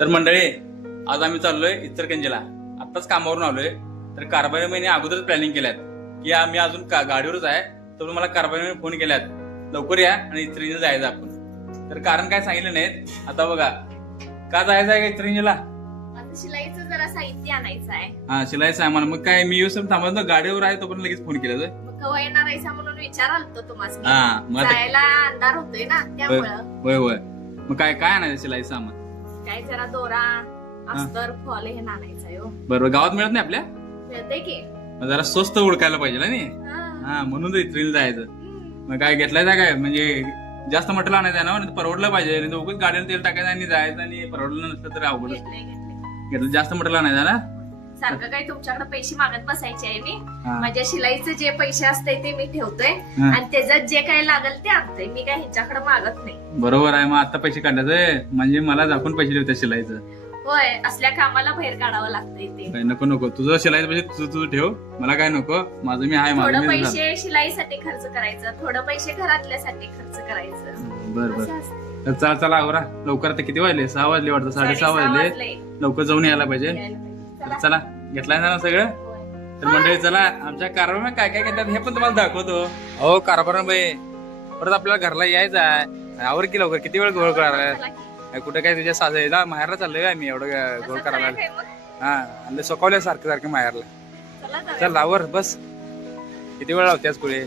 तर मंडळी, आज आम्ही चाललोय इचलकरंजीला. आत्ताच कामावरून आलोय. तर कारभारी महिने अगोदरच प्लॅनिंग केल्यात की आम्ही अजून गाडीवरच आहे, तर मला कारभारी फोन केल्यात लवकर या आणि इचलकरंजीला जायचं आपण. तर कारण काय सांगितलं नाहीत. आता बघा, का जायचं आहे का इचलकरंजीला? शिलाईचं जरा साहित्य आणायचं आहे. हा, शिलाई सामान. मग काय मी येऊ सर थांबत गाडीवर आहे तो पण लगेच फोन केला. मग कवा येणार आहेसा म्हणून विचाराल तुम्हाला. हा, मग जायला अंधार होतोय ना त्यामुळं. होय होय. मग काय काय आणायचं शिलाई सामान? काय जरा दोरा, अस्तर, फॉल हे आणायचं आहे. बरोबर, गावात मिळत नाही आपल्या? मिळतंय की. मग जरा स्वस्त ओळखायला पाहिजे ना. हा, म्हणून तर इचलकरंजीला जायचं. मग काय घेतलाय काय म्हणजे जास्त मटेरियल आणायचं आहे ना, परवडलं पाहिजे. नाही तर उगाच गाडीला तेल टाकायचं आणि जायचं आणि परवडलं नसलं तर अवघड. घेतलं जास्त मटेरियल आणायचं ना. सारखं काही तुमच्याकडे पैसे मागत बसायचे आहे मी. माझ्या शिलाईचे जे पैसे असते ते मी ठेवतोय आणि त्याच्यात जे काही लागेल ते आणतोय. मी काय ह्याच्याकडे मागत नाही. बरोबर आहे. मग आता पैसे काढायचं म्हणजे मला दाखवून पैसे देऊ त्या शिलाईचं. होय, असल्या कामाला बाहेर काढावं लागतंय ते. नको नको, तुझं शिलाईचं पैसे तुझं ठेव, मला काय नको. माझं मी आहे. थोडं पैसे शिलाईसाठी खर्च करायचं, थोडं पैसे घरातल्यासाठी खर्च करायचं. बरं. चला चला आवरा लवकर. आता किती वाजले? 6 वाजले वाटतं, 6:30 वाजले. लवकर जाऊन यायला पाहिजे. चला, घेतलाय ना सगळं. तर मंडळी चला, आमच्या कारभार काय काय घेतात हे पण तुम्हाला दाखवतो. हो कारभार बाई, परत आपल्याला घरला यायचं आहे. आवर की लवकर. किती वेळ गोळ करायला? कुठे काय तुझ्या सासऱ्याला माहेरला चाललोय का मी एवढं गोळ करायला? हा, सोकावल्या सारखं सारखं माहेरला. चल आवर, बस. किती वेळ लावतेस पुढे?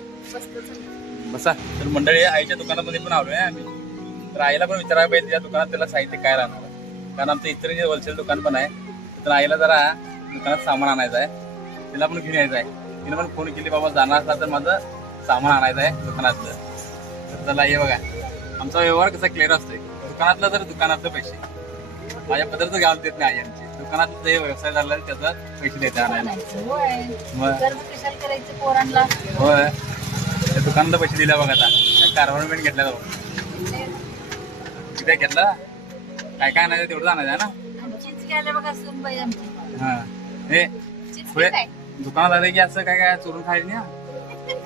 बसा. तर मंडळी, आईच्या दुकानामध्ये पण आलोय आम्ही. तर आईला पण विचारायला पाहिजे तिच्या दुकानात त्याला साहित्य काय राहणार, कारण आमचं इचलकरंजी होलसेल दुकान पण आहे. तर आईला जरा दुकानात सामान आणायचं आहे, तिला पण घेऊन यायचं आहे. तिने पण फोन केली, बाबा जाणार असला तर माझं सामान आणायचं आहे दुकानातलं. तर चला, हे बघा आमचा व्यवहार कसा क्लिअर असतोय. दुकानातला तर दुकानातलं पैसे, माझ्या पदरचं गाव देत नाही आई आमची. दुकानातलं जे व्यवसाय झाला त्याचा पैसे देते आणायला. होय, त्या दुकानाला पैसे दिल्या बघा. आता कारभार पण घेतल्या जाऊ. किती घेतला? काय काय आणायचं तेवढं आणायचं ना. हा, हे पुढे दुकानात आलं की असं काय काय चोरून खायचं नाही.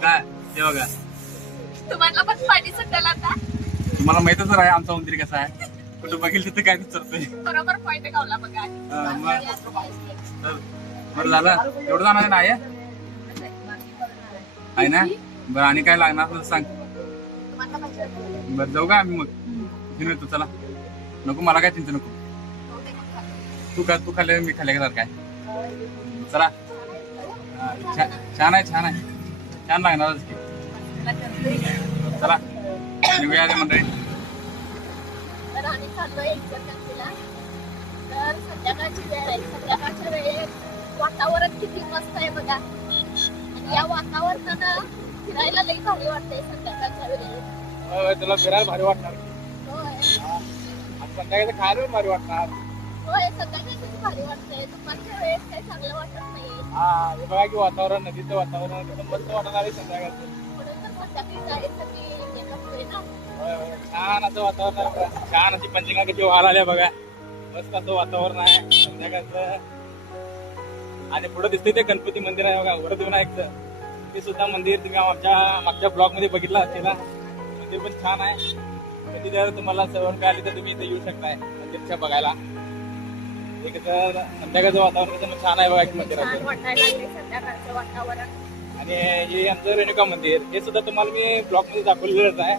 काय हे बघा, तुम्हाला पण पाणी सुटेल आता. तुम्हाला माहितच आहे आमचा मंदिर कसा आहे. कुठं बघेल तिथं काय चरतोय. बरोबर पॉइंट गावला बघा. बरं झालं, एवढं जाणार नाही आहे ना. बरं, आणि काय लागणार असं सांग. बरं, जाऊ का आम्ही मग? घेऊन येतो. चला. नको, मला काय चिंता नको. तू खाल्ले मी खाल्ले का काय? चला. छान आहे, छान आहे, छान लागणारच की. चला निघूया मंडळी. तर आम्ही चाललोय इचलकरंजीला. तर संध्याकाळची वेळ आहे. संध्याकाळच्या वेळेत वातावरण किती मस्त आहे बघा. आणि या वातावरणानं फिरायला लई भारी वाटतंय संध्याकाळच्या वेळेत. तुला फिरायला भारी वाटणार. होय, संध्याकाळी खायला भारी वाटणार. होय, संध्याकाळचं भारी वाटतंय. दुपारच्या वेळेत काही चांगलं वाटत नाही. हा, हे बघा की वातावरण, नदीचं वातावरण मस्त वाटणार आहे संध्याकाळचं. म्हणून तर संध्याकाळी जायसाठी हे करतोय ना. छान असं वातावरण आहे. छान अशी पंचंगा किती व्हायला आल्या बघा. मस्त असं वातावरण आहे संध्याकाळचं. आणि पुढे दिसते ते गणपती मंदिर आहे बघा, वरदविनायकचं. ते सुद्धा मंदिर तुम्ही आमच्या मागच्या ब्लॉग मध्ये बघितलं असेल. मंदिर पण छान आहे. कधी जर तुम्हाला सवय काय आली तर तुम्ही इथे येऊ शकताय मंदिरच्या बघायला. एक तर संध्याकाळचं वातावरण छान आहे बघा की मंदिराचं. संध्याकाळचं वातावरण. आणि हे आमचं रेणुका मंदिर, हे सुद्धा तुम्हाला मी ब्लॉग मध्ये दाखवलेलंच आहे.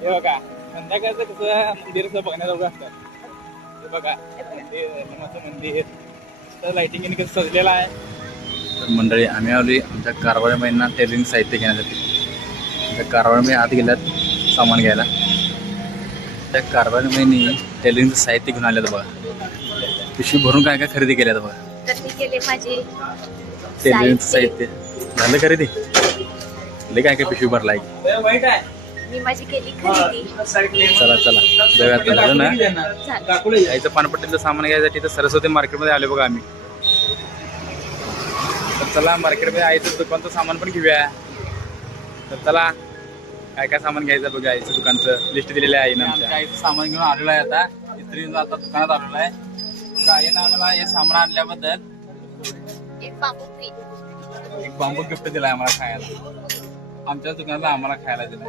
हे बघा, संध्याकाळचं कसं मंदिरचं बघण्याजोगं असतं. हे बघा मंदिर, लाइटिंग कसं सजलेलं आहे. तर मंडळी, आम्ही आलोय आमच्या कारभारी महिन्यांना टेलरिंग साहित्य घेण्यासाठी. कारभारी महिने आत गेल्यात सामान घ्यायला. त्या कारभारी महिने टेलरिंगचं साहित्य घेऊन आल्यात बघा. पिशवी भरून काय काय खरेदी केल्यात बघा. केले माझे टेलरिंगचं साहित्य झालं खरेदी. लय काय काय पिशवी भरलाय. मी माझी केली खरेदी. चला चला जाऊया. झालं ना. यायचं पानपट्टीचं सामान घ्यायसाठी तर सरस्वती मार्केटमध्ये आले बघा आम्ही. तर चला, मार्केटमध्ये आईचं दुकानचं सामान पण घेऊया. तर चला, काय काय सामान घ्यायचं बघा. आईचं दुकानचं लिस्ट दिलेलं आहे ना. आमच्या आईचं सामान घेऊन आलेलं आहे. आता इस्त्रीचं आता दुकानात आलेलं आहे. तर आईनं आम्हाला हे सामान आणल्याबद्दल एक बांबू गिफ्ट दिलाय आम्हाला खायला. आमच्या दुकानाला आम्हाला खायला दिला.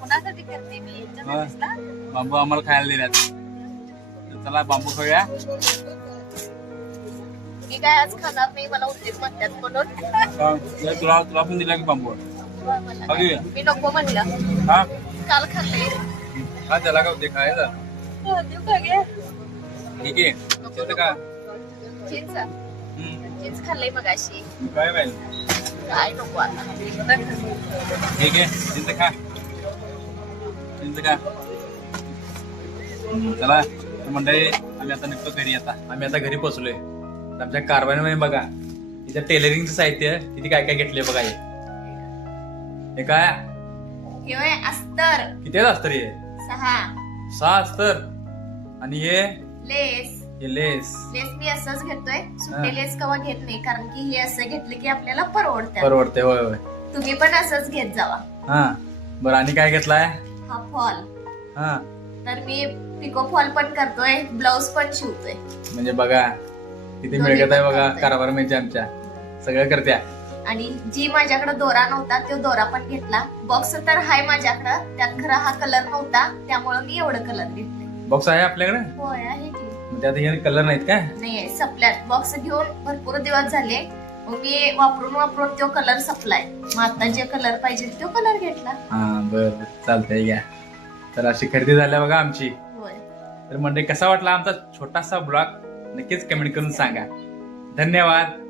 कुणासाठी करते मी बांबू आम्हाला खायला दिल्यात. तर चला बांबू खाऊया. मी काय आज खाणार नाही, मला उलटीच म्हणतात म्हणून. तुला तुला पण दिला की बांबू? खाऊया. मी नको म्हणलं, हा काल खाल्ले. हा त्याला का होते खायचं? ठीक आहे चिंच का? चिंच खाल्लंय मगाशी. काय पाहिजे? काय नको आता. ठीक आहे चिंच खा. चिंच खा. चला मंडळी आम्ही आता निघतो घरी. आम्ही आता घरी पोहोचलोय. आमच्या कारभारीमध्ये बघा इथं टेलरिंगचं साहित्य किती काय काय घेतलंय बघा. हे काय हे होय अस्तर. किती आहेत अस्तर? हे 6 अस्तर. आणि हे लेस. हे लेस. लेस मी असंच घेतोय, सुट्टे लेस कवा घेत नाही, कारण की हे असं घेतलं की आपल्याला परवडतं. परवडते. होय होय. तुम्ही पण असंच घेत जावा. हा बरं. आणि काय घेतलाय? हा फॉल. हा तर मी पिको फॉल पण करतोय, ब्लाऊज पण शिवतोय. म्हणजे बघा किती मिळत आहे बघा कारभार म्हणजे आमच्या. सगळं करत्या. आणि जी माझ्याकडे दोरा नव्हता तो दोरा पण घेतला. बॉक्स तर हाय माझ्याकडं, त्यात खरा हा कलर नव्हता, त्यामुळे मी एवढं कलर घेतले. बॉक्स आहे आपल्याकडे? होय आहे की. त्यात हे कलर नाहीत काय? नाही सपल्यात. बॉक्स घेऊन भरपूर दिवस झाले, मग मी वापरून तो कलर सपलाय. मग आता जे कलर पाहिजे तो कलर घेतला. हा बर चालतंय घ्या. तर अशी खरेदी झाल्या बघा आमची. होय. तर म्हणजे कसा वाटला आमचा छोटासा ब्लॉग नक्कीच कमेंट करून सांगा. धन्यवाद.